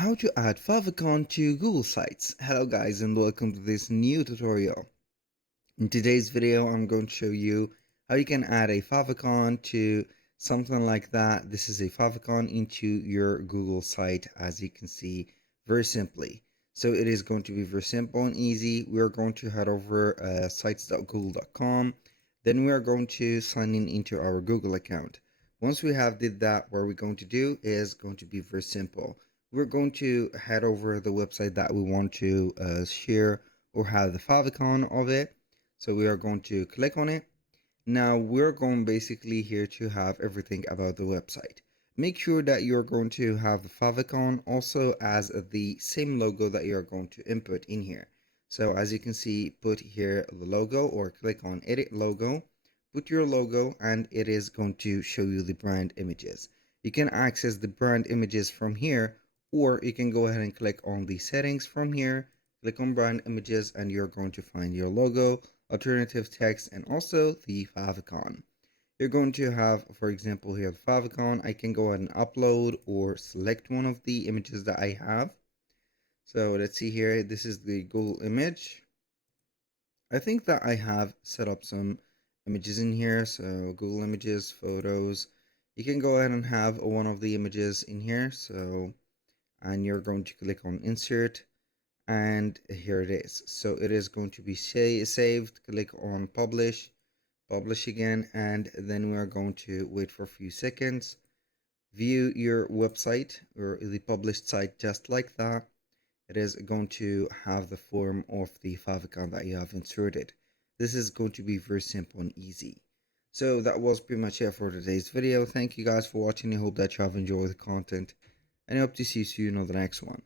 How to add favicon to Google Sites. Hello guys and welcome to this new tutorial. In today's video I'm going to show you how you can add a favicon to something like that. This is a favicon into your Google site, as you can see, very simply. So it is going to be very simple and easy. We are going to head over sites.google.com. Then we are going to sign in into our Google account. Once we have did that, what we're going to do is going to be very simple. We're going to head over the website that we want to share or have the favicon of it. So we are going to click on it. Now we're going basically here to have everything about the website. Make sure that you're going to have the favicon also as the same logo that you're going to input in here. So as you can see, put here the logo or click on edit logo, put your logo, and it is going to show you the brand images. You can access the brand images from here, or you can go ahead and click on the settings from here, click on brand images, and you're going to find your logo, alternative text, and also the favicon. You're going to have, for example, here the favicon. I can go ahead and upload or select one of the images that I have. So let's see here. This is the Google image. I think that I have set up some images in here. So Google images, photos. You can go ahead and have one of the images in here. And you're going to click on insert, and here it is. So it is going to be saved. Click on publish again, and then we are going to wait for a few seconds. View your website or the published site just like that. It is going to have the form of the favicon that you have inserted. This is going to be very simple and easy. So that was pretty much it for today's video. Thank you guys for watching. I hope that you have enjoyed the content, and I hope to see you soon on the next one.